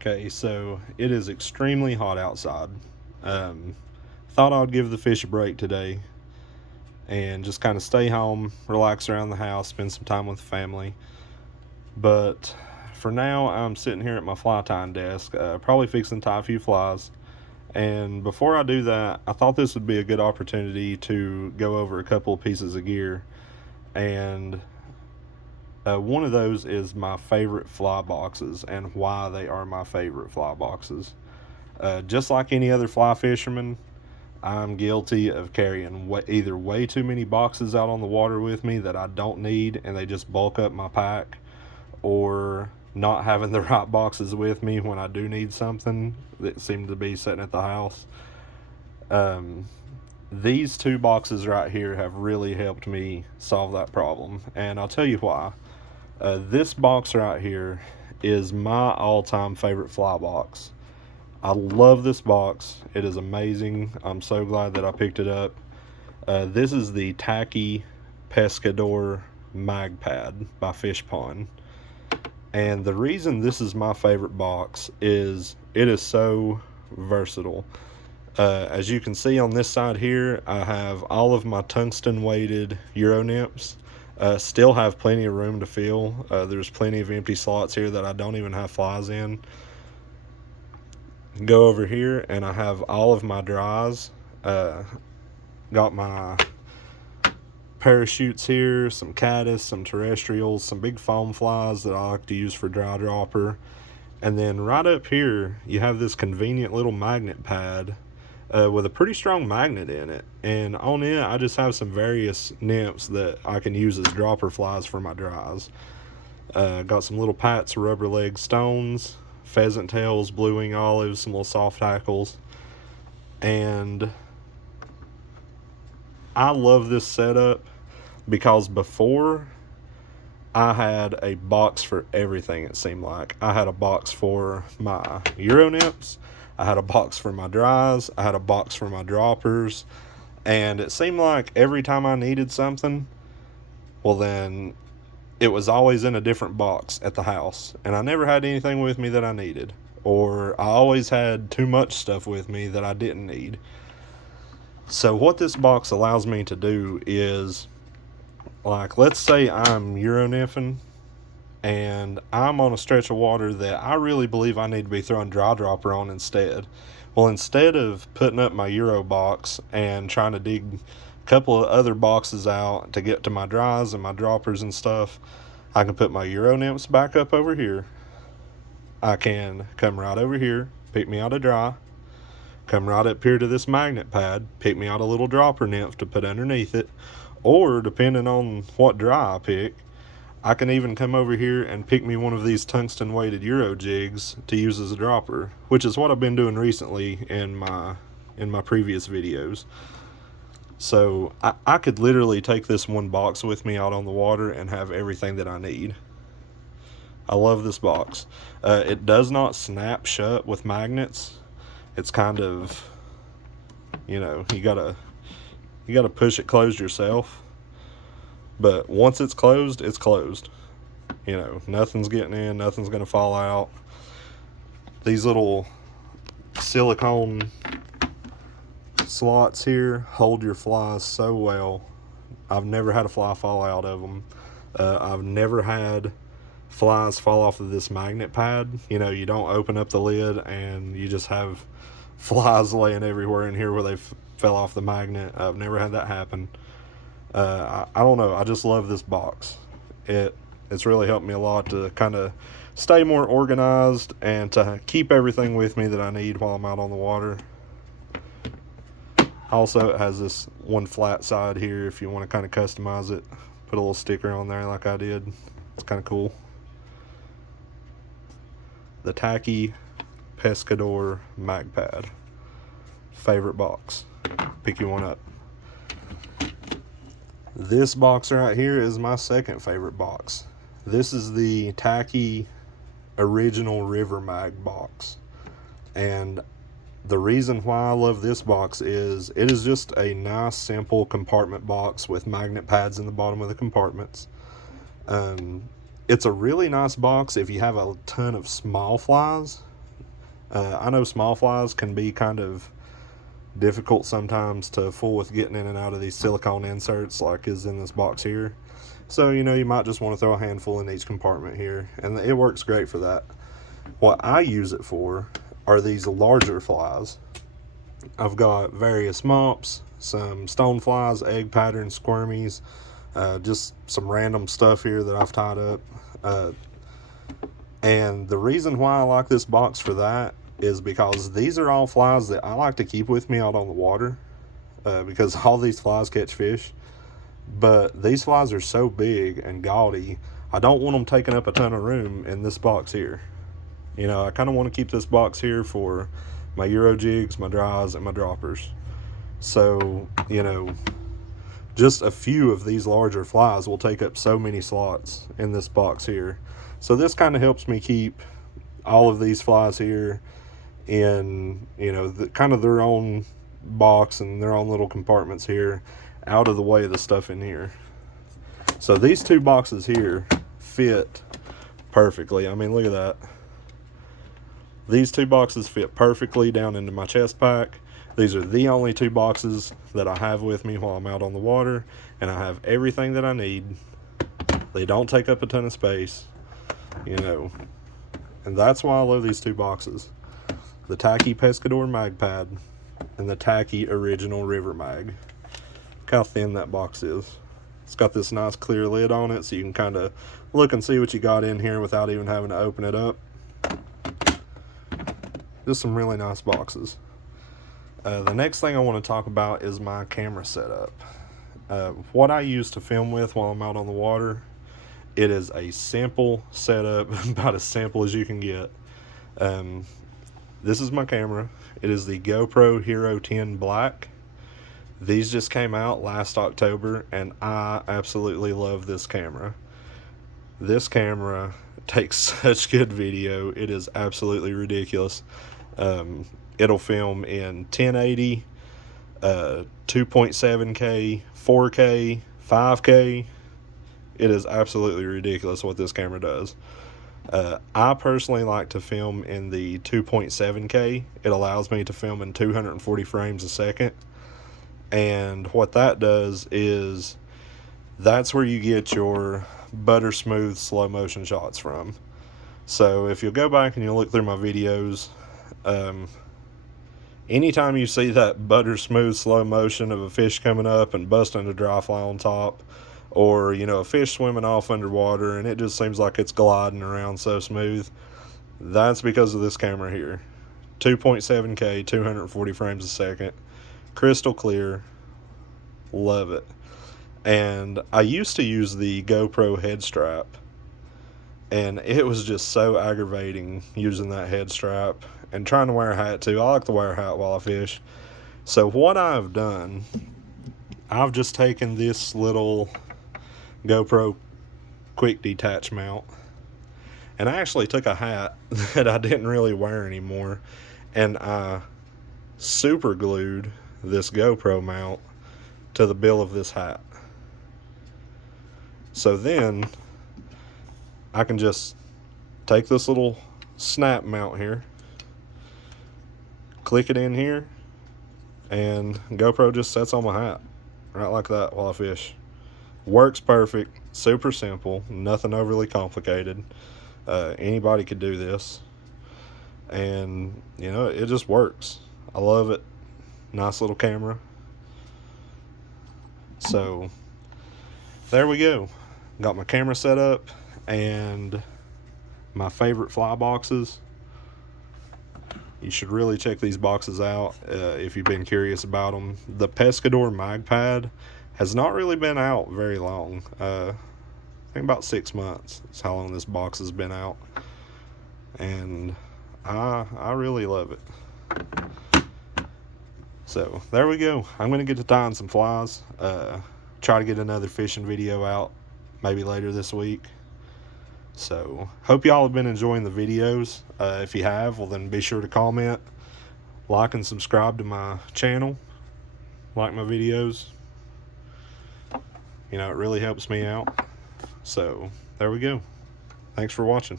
Okay, so it is extremely hot outside. Thought I'd give the fish a break today and just kind of stay home, relax around the house, spend some time with the family. But for now, I'm sitting here at my fly tying desk, probably fixing to tie a few flies. And before I do that, I thought this would be a good opportunity to go over a couple of pieces of gear. And one of those is my favorite fly boxes and why they are my favorite fly boxes. Just like any other fly fisherman, I'm guilty of carrying either way too many boxes out on the water with me that I don't need and they just bulk up my pack, or not having the right boxes with me when I do need something that seem to be sitting at the house. Um, these two boxes right here have really helped me solve that problem, and I'll tell you why. This box right here is my all-time favorite fly box. I love this box. It is amazing. I'm so glad that I picked it up. This is the Tacky Pescador MagPad by Fish Pond. And the reason this is my favorite box is it is so versatile. As you can see on this side here, I have all of my tungsten weighted Euro nymphs. Still have plenty of room to fill. There's plenty of empty slots here that I don't even have flies in. Go over here and I have all of my dries. Got my parachutes here, some caddis, some terrestrials, some big foam flies that I like to use for dry dropper. And then right up here, you have this convenient little magnet pad with a pretty strong magnet in it. And on it, I just have some various nymphs that I can use as dropper flies for my dries. Got some little pats of rubber leg stones, pheasant tails, blue wing olives, some little soft hackles. And I love this setup because before I had a box for everything, it seemed like. I had a box for my Euro nymphs, I had a box for my dries, I had a box for my droppers, and it seemed like every time I needed something, well then it was always in a different box at the house, and I never had anything with me that I needed, or I always had too much stuff with me that I didn't need. So what this box allows me to do is, like, let's say I'm Euro nymphing and I'm on a stretch of water that I really believe I need to be throwing dry dropper on instead. Well, instead of putting up my Euro box and trying to dig a couple of other boxes out to get to my dries and my droppers and stuff, I can put my Euro nymphs back up over here. I can come right over here, pick me out a dry, come right up here to this magnet pad, pick me out a little dropper nymph to put underneath it, or depending on what dry I pick, I can even come over here and pick me one of these tungsten weighted Euro jigs to use as a dropper, which is what I've been doing recently in my previous videos. So I could literally take this one box with me out on the water and have everything that I need. I love this box. It does not snap shut with magnets. It's kind of, you gotta push it closed yourself. But once it's closed, it's closed. Nothing's getting in, nothing's going to fall out. These little silicone slots here hold your flies so well. I've never had a fly fall out of them. I've never had flies fall off of this magnet pad. You don't open up the lid and you just have flies laying everywhere in here where they fell off the magnet. I've never had that happen. I don't know. I just love this box. It's really helped me a lot to kind of stay more organized and to keep everything with me that I need while I'm out on the water. Also, it has this one flat side here if you want to kind of customize it. Put a little sticker on there like I did. It's kind of cool. The Tacky Pescador MagPad. Favorite box. Pick you one up. This box right here is my second favorite box. This is the Tacky original RiverMag box. And the reason why I love this box is it is just a nice, simple compartment box with magnet pads in the bottom of the compartments. It's a really nice box if you have a ton of small flies, I know small flies can be kind of difficult sometimes to fool with getting in and out of these silicone inserts like is in this box here. So, you know, you might just want to throw a handful in each compartment here, and it works great for that. What I use it for are these larger flies. I've got various mops, some stone flies, egg patterns, squirmies, just some random stuff here that I've tied up. And the reason why I like this box for that is because these are all flies that I like to keep with me out on the water, because all these flies catch fish. But these flies are so big and gaudy, I don't want them taking up a ton of room in this box here. You know, I kind of want to keep this box here for my Euro jigs, my dries, and my droppers. So, you know, just a few of these larger flies will take up so many slots in this box here. So this kind of helps me keep all of these flies here in, you know, kind of their own box and their own little compartments here, out of the way of the stuff in here. So these two boxes here fit perfectly. I mean, look at that. These two boxes fit perfectly down into my chest pack. These are the only two boxes that I have with me while I'm out on the water, and I have everything that I need. They don't take up a ton of space, you know, and that's why I love these two boxes. The Tacky Pescador MagPad and the Tacky original RiverMag. Look how thin that box is. It's got this nice clear lid on it, so you can kind of look and see what you got in here without even having to open it up. Just some really nice boxes. The next thing I want to talk about is my camera setup. What I use to film with while I'm out on the water, it is a simple setup, about as simple as you can get. This is my camera. It is the GoPro Hero 10 Black. These just came out last October, and I absolutely love this camera. This camera takes such good video. It is absolutely ridiculous. It'll film in 1080, 2.7K, 4K, 5K. It is absolutely ridiculous what this camera does. I personally like to film in the 2.7K. It allows me to film in 240 frames a second. And what that does is that's where you get your butter smooth slow motion shots from. So if you'll go back and you look through my videos, anytime you see that butter smooth slow motion of a fish coming up and busting a dry fly on top, or, you know, a fish swimming off underwater and it just seems like it's gliding around so smooth, that's because of this camera here. 2.7K, 240 frames a second, crystal clear. Love it. And I used to use the GoPro head strap, and it was just so aggravating using that head strap and trying to wear a hat too. I like to wear a hat while I fish. So what I've done, I've just taken this little GoPro quick detach mount, and I actually took a hat that I didn't really wear anymore, and I super glued this GoPro mount to the bill of this hat. So then I can just take this little snap mount here, click it in here, and GoPro just sets on my hat right like that while I fish. Works perfect, super simple, nothing overly complicated. Anybody could do this, and you know, it just works. I love it. Nice little camera. So there we go. Got my camera set up and my favorite fly boxes. You should really check these boxes out if you've been curious about them. The Pescador MagPad has not really been out very long. I think about 6 months is how long this box has been out, and I really love it. So there we go. I'm gonna get to tying some flies. Try to get another fishing video out maybe later this week. So hope y'all have been enjoying the videos. If you have, well then be sure to comment, like, and subscribe to my channel. Like my videos. You know, it really helps me out. So there we go. Thanks for watching.